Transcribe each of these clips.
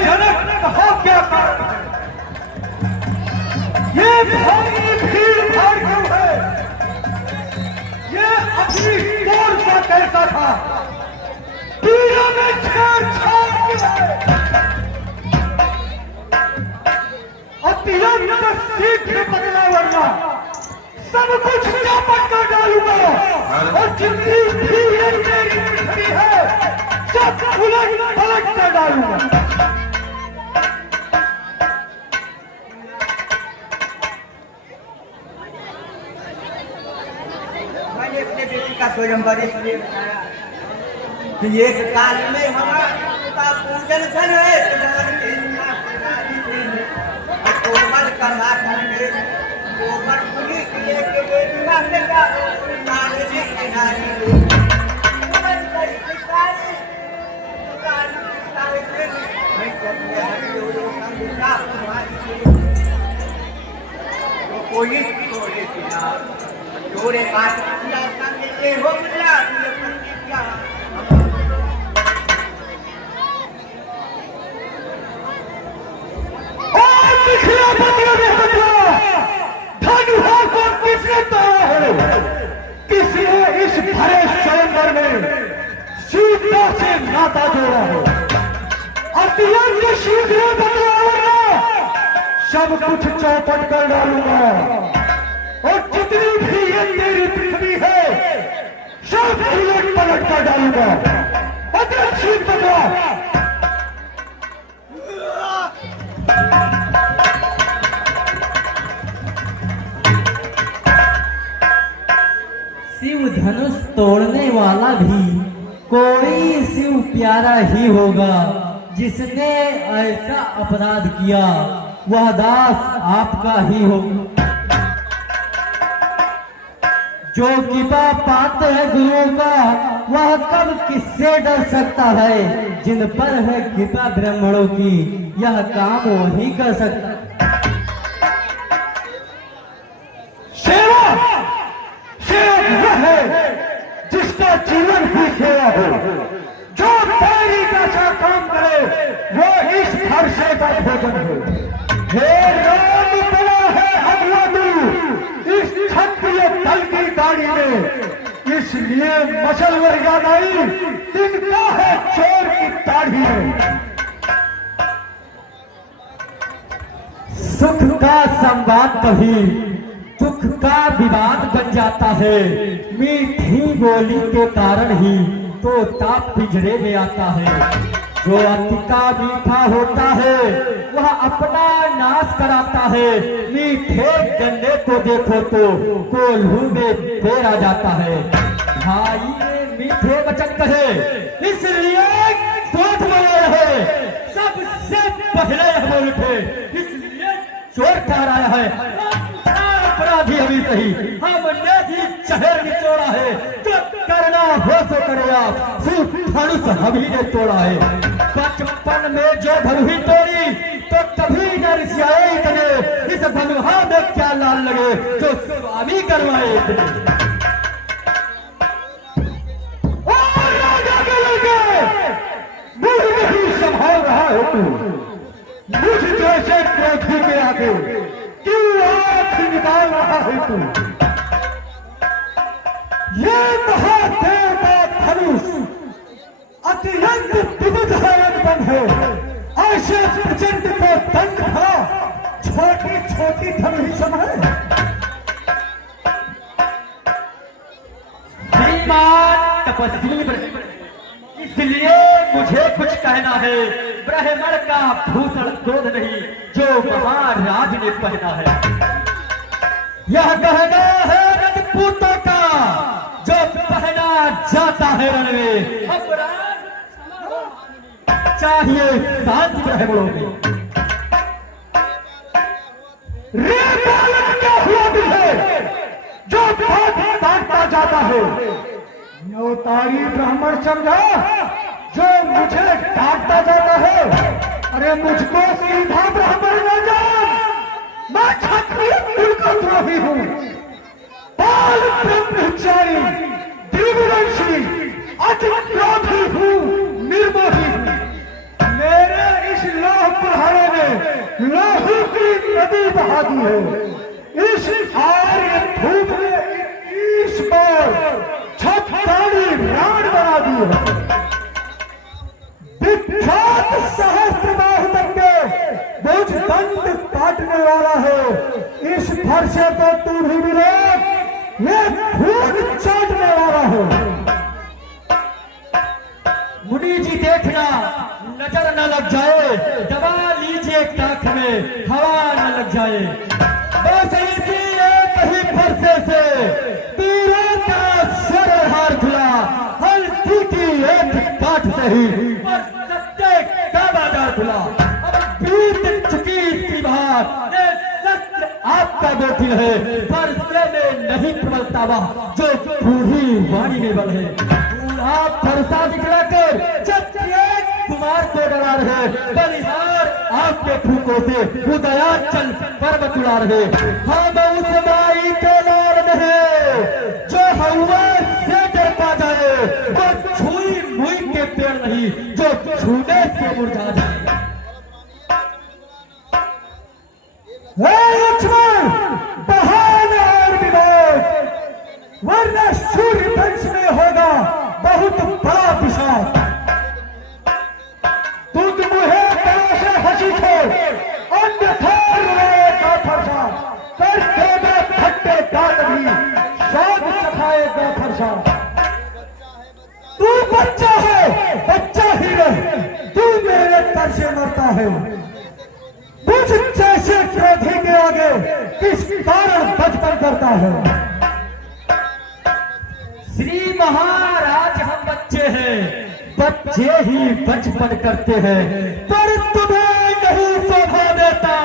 जनक कहा क्या कारण है? ये भारी भीड़ भाड़ क्यों है? ये अपनी तौर का कैसा था? पीड़ा में छेड़छाड़ क्यों है? अत्यंत शीघ्र बदला वरना सब कुछ चौपट कर डालूंगा और जितनी भी ये मेरी पृथ्वी है सब उलट पलट कर डालूंगा। मैंने अपने बेटी का स्वयंवर इसलिए बताया कि एक काल में हमारा का पूजन धन है कोमल का माथन है कोमल पुली के बेटी का बेटा नारी की नारी कोई छोड़े पिया छोड़े बात किया संगे हो गया क्या किसने तोड़ा है? किसने इस भरे स्वयंवर में सीता से नाता जोड़ा है? अत्यंत शीघ्र बदलाऊंगा, सब कुछ चौपट कर डालूंगा और जितनी भी ये मेरी पृथ्वी है सब उलट पलट कर डालूंगा। अत्यंत बदलाव शिव धनुष तोड़ने वाला भी कोई शिव प्यारा ही होगा। जिसने ऐसा अपराध किया वह दास आपका ही होगा। जो कृपा पात्र है गुरु का वह कब किससे डर सकता है? जिन पर है कृपा ब्राह्मणों की यह काम वही कर सकता है। जिसका जीवन ही सेवा हो, जो पैरी का सा काम करे वो इस फरसे का भोजन हो। हे राम बना है अगला इस क्षत्रिय दल की गाड़ी में, इसलिए मसलवर याद आई तिनका है चोर की दाढ़ी में। सुख का संवाद कभी दुख का विवाद बन जाता है। मीठी बोली के कारण ही तो ताप पिंजरे में आता है। जो अति का मीठा होता है वह अपना नाश कराता है। मीठे गन्ने को देखो तो कोल्हू में फेर आ जाता है। भाई ने मीठे वचन कहे इसलिए क्रोध में रहे, सबसे पहले बोल उठे इसलिए चोर ठहराया है। अपराधी अभी सही हमने ही चहेर निचोड़ा है, जो करना हो सो करे आप। धनुष हमी ने तोड़ा है। बचपन में जो धनुही तोड़ी तो कभी न रिसाए इतने, इस धनुहा में क्या लाल लगे जो स्वामी करवाए इतने। राजा के लड़के मुझ नहीं संभाल रहा है तू, मुझ जैसे क्रोधी के आगे क्यों आंख निकाल रहा है तू? ये महादेव का धनुष अत्यंत विविध है, है। ऐसे प्रचंड को दंड था, छोटी छोटी धनुष सब है। श्रीमान तपस्वी इसलिए मुझे कुछ कहना है। ब्राह्मण का भूषण क्रोध नहीं जो महाराज ने पहना है। यह गहना है राजपूतों का जो पहना जाता है रण में। अपराध चाहिए शांत ब्राह्मणों में। रे बालक क्या हुआ तुझे जो बात काटता जाता है? नौतारी ब्राह्मण समझा जो मुझे डांटता जाता है? अरे मुझको सीधा ब्राह्मण न जान, मैं क्षत्रिय उनका द्रोही हूँ। बाल ब्रह्मचारी दिव्यवंशी अतिक्रोधी हूँ, निर्मोही हूँ। मेरे इस लौह कुल्हाड़े ने लहू की नदी बहा दी है। इस आर्य धूप ने इस बार छताड़ी राण बना दी है। विख्यात सहस्त्रबाहु तक के भुज दंड काटने वाला है। इस फरसे को तू भी मिले, ये खून चाटने वाला है। मुनि जी देखना नजर न लग जाए, दबा लीजिए काख में हवा न लग जाए। बस इसी एक ही फरसे से तीरों का सरहार खुला, हल्दी की एक काठ से ही सत्य का बाजार खुला। अब बीत चुकी इसकी बात, ये सत्य आपका बोथिल है, फरसे में नहीं प्रबलता वह जो बूढ़ी वाणी में बल है। आप फरसा दिखलाकर जब एक कुमार को डरा रहे, बलिहार आपके फूकों से उदयाचल पर्वत उड़ा रहे। हम उस माई के लाल नहीं जो हवा से डर पा जाए, वो छुई मुई के पेड़ नहीं जो छूने से मुरझा जाए। लक्ष्मण बहान और विवेक, वरना सूर्य वंश में होगा बहुत बड़ा विषाद। तुम मुहे तरह से हंसी छोड़, अन्यथा रोएगा फरसा, कर देगा खट्टे दांत भी स्वाद चखाएगा फरसा। तू बच्चा है, बच्चा ही रहे, तू मेरे तर से मरता है। कुछ जैसे क्रोधी के आगे किस कारण बचपन करता है। श्री महाराज हम बच्चे हैं, बच्चे ही बचपन करते हैं, पर तुम्हें नहीं शोभा देता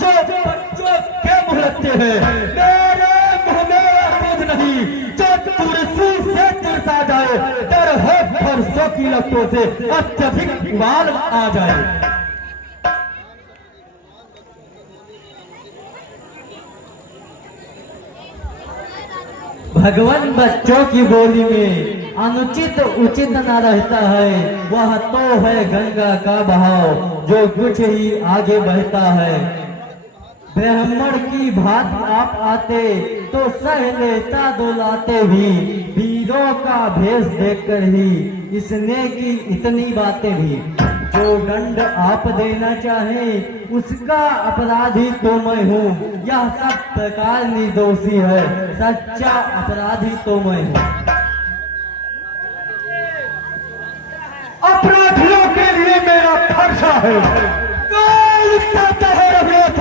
जो बच्चों के मुंह लगते हैं। मेरे मुंह में दूध नहीं जो तुलसी से तुरसा जाए, डर है फरसों की लपटों से अत्यधिक वाल आ जाए। भगवान बच्चों की बोली में अनुचित उचित न रहता है, वह तो है गंगा का बहाव जो कुछ ही आगे बहता है। ब्राह्मण की भात आप आते तो सह लेता दुलाते भी, वीरों का भेष देखकर ही इसने की इतनी बातें भी। जो दंड आप देना चाहे उसका अपराधी तो मैं हूँ, यह सब प्रकार निर्दोषी है, सच्चा अपराधी तो मैं हूँ। अपराधियों के लिए मेरा फरसा है।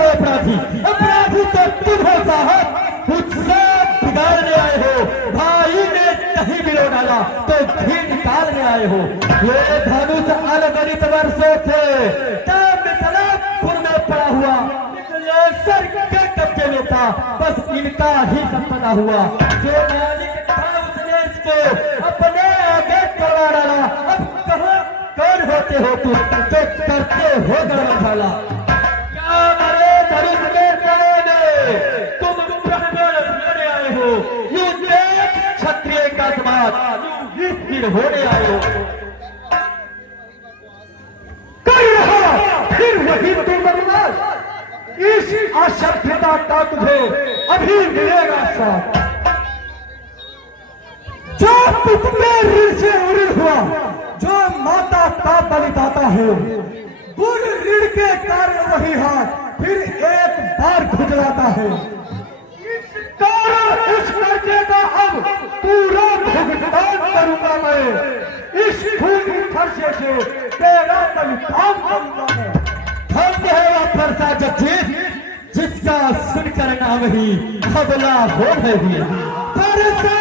अपराधी अपराधी तो तुम हो साहब, मुझसे बिगाड़ने आए हो। भाई ने कहीं बिलो डाला तो घी निकालने आए हो। ये धनुष अनगणित वर्षों से तालाबपुर में पड़ा हुआ सर के कब्जे में था, बस इनका ही संपदा हुआ। जो मालिक था उसने इसको अपने आगे करवा डाला। अब कहाँ कौन होते हो तुम जो करते हो गड़बड़ा? क्या मरे धनुष के गले में तुम ब्राह्मण होने आए हो, यूं देख क्षत्रिय का समाज यूं ही होने आए हो। फिर वही तुम बदमाश, इस असभ्यता का तुझे अभी मिलेगा साथ। जो तुझमें ऋण से ऋण हुआ, जो माता का बलिदाता है, गुण ऋण के कारण वही हाथ फिर एक बार खुजलाता है। इस कारण उस कर्जे का अब पूरा भुगतान करूंगा मैं। इस खूनी खर्चे से तेरा बलिदान करूंगा मैं। हम है वह फरसा जगजीत जिसका सुनकर नाम ही हबला हो गई। फरसा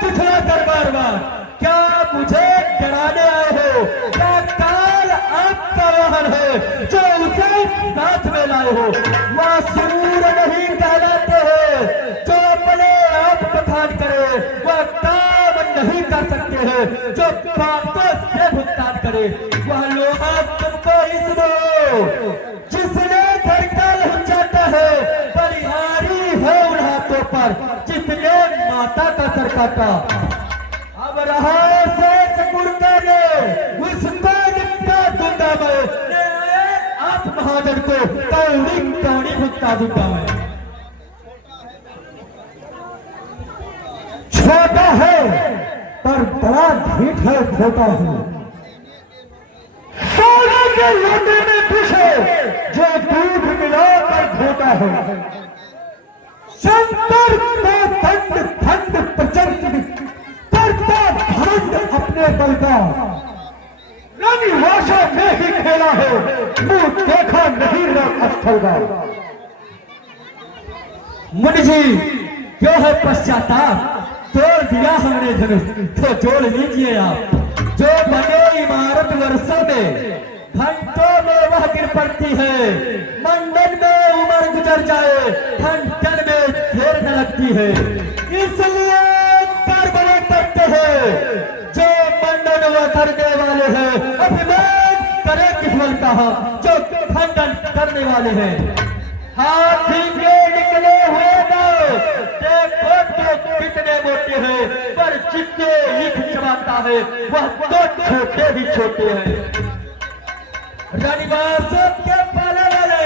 पिछला दरबार बार, क्या मुझे डराने आए हो? क्या काल आपका वाहन है जो उसे साथ में लाए हो? मासूर नहीं कहलाते हैं जो अपने आप बखान करे, वह काम नहीं कर सकते हैं जो पापों से भुगतान करे। वह लोग तुमको इस दो जिसने धड़का लहुचाता है, बलिहारी पर जिसने माता का सर काटा। अब रहा शेष गुर्दे में उसको निपटा दूंगा मैं, आप महाजन को कौड़ी कौड़ी भुगता दूंगा मैं। छोटा है पर बड़ा ढीठ है, छोटा है सोने के लोटे में पिसे जो दूध मिलाकर घोटा है। शंकर को दंड खंड प्रचंड करता धरंड अपने बल का, रनिवासा में ही खेला है मुंह देखा नहीं रणस्थल का। मुनि जी क्यों है पश्चाताप, तोड़ दिया हमने धनुष तो जोड़ लीजिए आप। जो बने इमारत वर्षों में घंटों में वह गिर पड़ती है, मंडन में उम्र गुजर जाए घंटन में देर न लगती है। इसलिए कर बने पड़ते हैं जो मंडन व करने वाले हैं, अभिमान करे किस्मत कहा जो खंडन करने वाले हैं। हाथी के निकले हुए दांव देखो तो कितने मोटे हैं, पर जितने लिख चबाता है वह तो छोटे भी छोटे हैं। रनिवासों के पाले वाले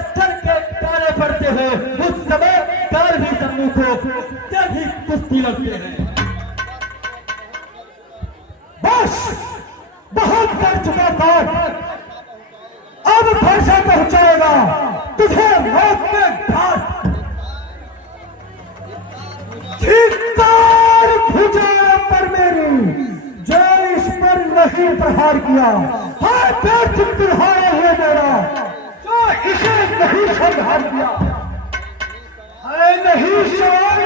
स्थल के काले पड़ते हैं, उस समय काल भी सम्मुखों जब ही कुश्ती लड़ते हैं। बस बहुत कर चुका काम, अब फरसा पहुंचाएगा तुझे मौत के घाट। धिक्कार भुजा पर मेरी जो इस पर नहीं प्रहार किया, हाय पैर चिड़चिड़ाए हुए मेरा जो इसे नहीं संभाल किया। है नहीं शान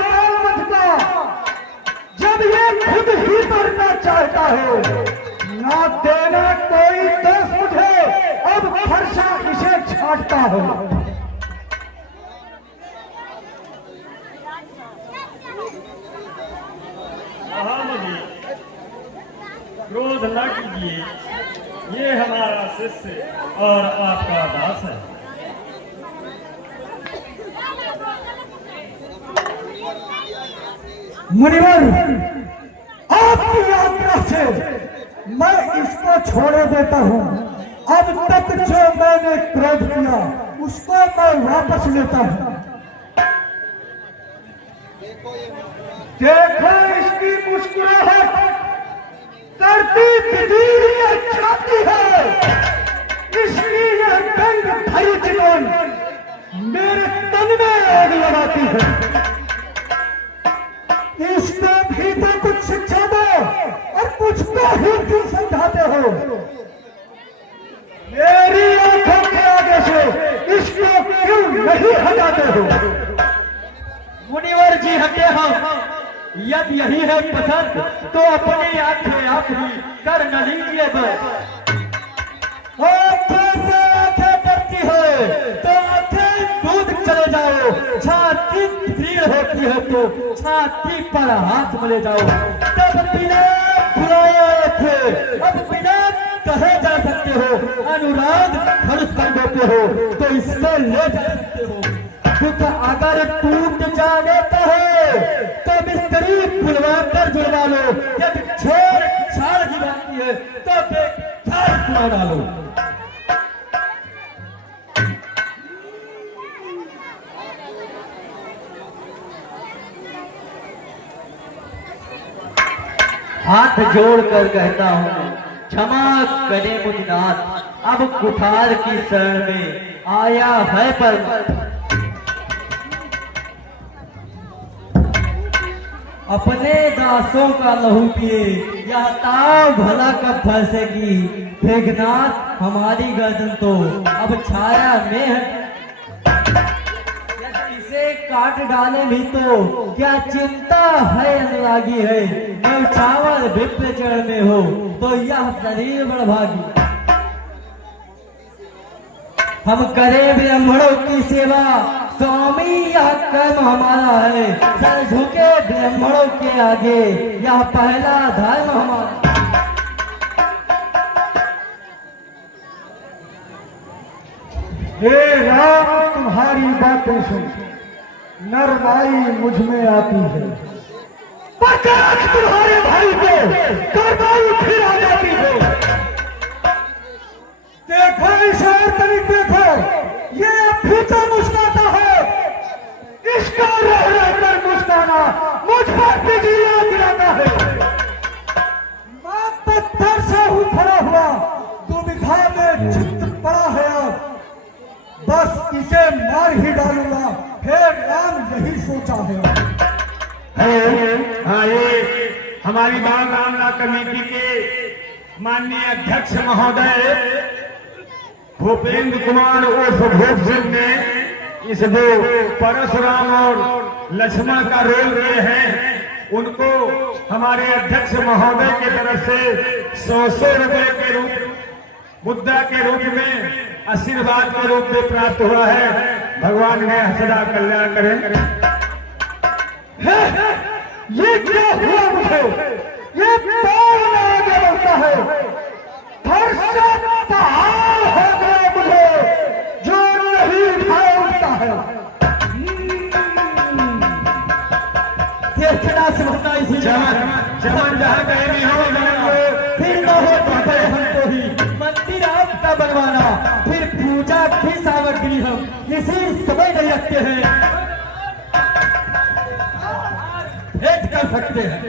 मत का जब ये खुद ही मरना चाहता है, ना देना कोई दोष मुझे, अब फरसा इसे छाटता है। क्रोध न कीजिए, ये हमारा शिष्य और आपका दास है। मुनिवर आपकी आज्ञा से मैं इसको छोड़े देता हूँ। अब तक जो मैंने क्रोध किया उसको मैं वापस लेता हूँ। देखो इसकी मुस्कुराहट करती बिजली छाती है, इसकी यह गंध भरी चिकन मेरे तन में आग लगाती है। इसको भी तो कुछ शिक्षा दो और मुझको ही क्यों समझाते हो? मेरी आंखों के आगे से इसको क्यों नहीं हटाते हो? मुनिवर जी हटे हम, यदि यही है पसंद तो अपनी आंखें आप ही कर न लीजिए बस। आंखें डरती है तो आंखें दूध चले जाओ, छाती भीड़ होती है तो छाती पर हाथ मले जाओ। तब बिना बुलाए थे अब बिना कहे जा सकते हो, अनुराग खर्च कर देते हो तो इससे ले जा सकते हो। दुख अगर टूट जाने का है तो मिस्त्री बुलवा कर जुड़वा लो, यदि छेड़ छाड़ की बाकी है तो बेकार छुड़ा डालो। हाथ जोड़कर कहता हूँ क्षमा करे मुझनाथ, अब कुठार की शरण में आया है पर अपने दासों का लहू पिए यह ताव भला कब फंसेगी। भेघनाथ हमारी गर्दन तो अब छाया में है, इसे काट डाले भी तो क्या चिंता है अनुरागी है। चावल विप्र चरण में हो तो यह शरीर बड़भागी। हम करें ब्राह्मणों की सेवा स्वामी यह कर्म हमारा है, सर झुके ब्राह्मणों के आगे यह पहला धर्म हमारा। हे राम तुम्हारी बातें सुन नरमाई मुझ में आती है, पचास तुम्हारे भाई को कार्रवाई फिर आ जाती है। देखो इसे तनिक देखो, ये फीता मुस्कुराता है, इसका रह रहकर मुस्काना मुझ पर बिजलियां गिराता है। मैं पत्थर से हूं खड़ा हुआ, दुविधा में चित्त पड़ा है, अब बस इसे मार ही डालूंगा, फिर राम यही सोचा है। हाँ, ये हमारी बाल रामला कमेटी के माननीय अध्यक्ष महोदय भूपेंद्र कुमार उर्फ भूप सिंह ने इस दो परशुराम और लक्ष्मण का रोल किए हैं, उनको हमारे अध्यक्ष महोदय की तरफ से 100 रुपए के रूप मुद्दा के रूप में आशीर्वाद के रूप में प्राप्त हुआ है। भगवान ने सदा कल्याण करें। ये क्या हुआ मुझे? ये पैर में आगे बढ़ता है, फर्श से पहाड़ हो गया मुझे, जो नहीं उठता है। देखना समझना इसी चमन जहाँ कहीं भी हो, फिर न हो पाए हमको ही मंदिर आपका बनवाना, फिर पूजा की सामग्री हम इसी समय नहीं रखते हैं, भेंट कर सकते हैं।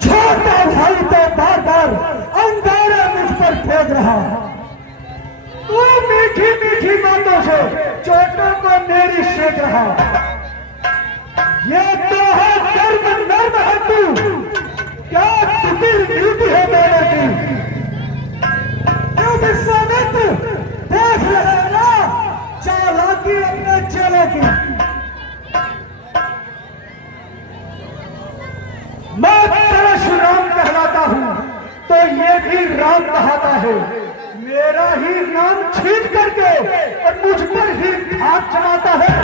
छोटा भाई तो बार बार अंगारे मुझ पर फेंक रहा, तू मीठी मीठी बातों से चोटों को मेरी सेक रहा। ये तो है कर्म नर्म है, तू क्या तुझी ड्यूटी है मेरे की? क्यों विश्वामित्र देख रहे ना चालाकी अपने चेले की? मैं परशुराम कहलाता हूं तो ये भी राम कहता है, मेरा ही नाम छीन करके और मुझ पर ही हाथ चलाता है,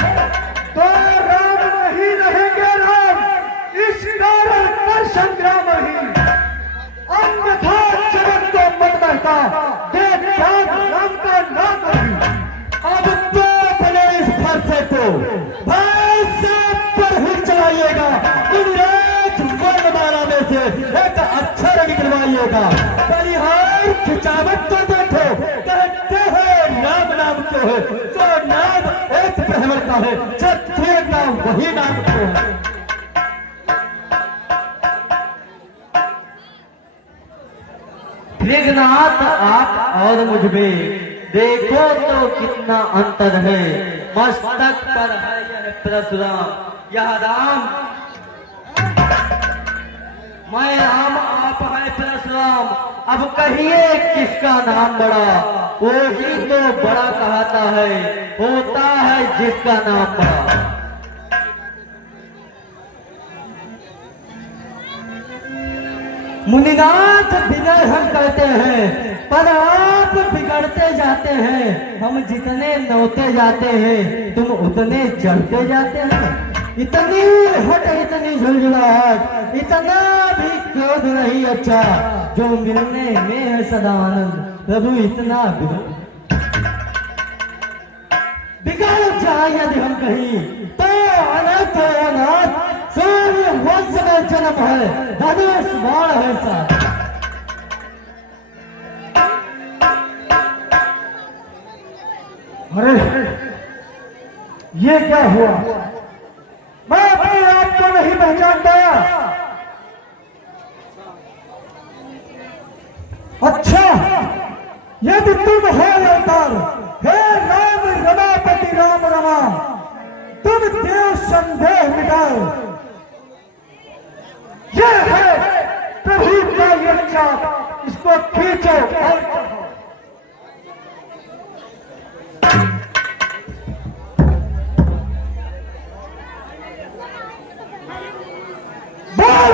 तो राम नहीं रहेंगे राम, इस कारण पर संग्राम ही, अन्यथा जगत को मत बहता, देख राम का नाम नहीं। अब तो अपने इस फरसे को भाई साहब पर ही चलाइएगा, वर्णमाला में से एक अक्षर निकलवाइएगा, बलिहार खिंचावट तो देखो, कहते हैं नाम नाम क्यों है, तो नाम एक ब्राह्मण का है, सत्य का वही नाम क्यों है। कृष्णनाथ आप और मुझ में देखो तो कितना अंतर है, मस्तक पर है यह परशुराम, यह राम, मैं राम आप है परशुराम, अब कहिए किसका नाम बड़ा? वो ही तो बड़ा कहता है, होता है जिसका नाम बड़ा। मुनिनाथ बिगड़ हम कहते हैं, पर आप बिगड़ते जाते हैं, हम जितने नौते जाते हैं तुम उतने चढ़ते जाते हैं। इतनी हट, इतनी झुलझुलाहट, इतना भी क्रोध नहीं अच्छा, जो मिलने में है सदा आनंद, प्रभु इतना बिगड़ जाए यदि हम कहीं, तो अनाथ है अनाथ, सूर्य वंश का जन्म है, धनुष बाण है साथ। अरे ये क्या हुआ? मैं अपने आप को नहीं पहचान पाया। अच्छा, यदि तुम हो अवतार, हे राम रमापति राम रमा, तुम देव संदेह मिटाओ। यह है प्रभु का यह चाप, इसको खींचो और चढ़ो।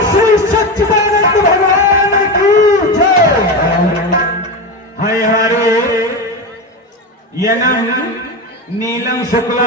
श्री सच्चिदानंद भगवान की जय। हरे हरे यनम नीलम शुक्ला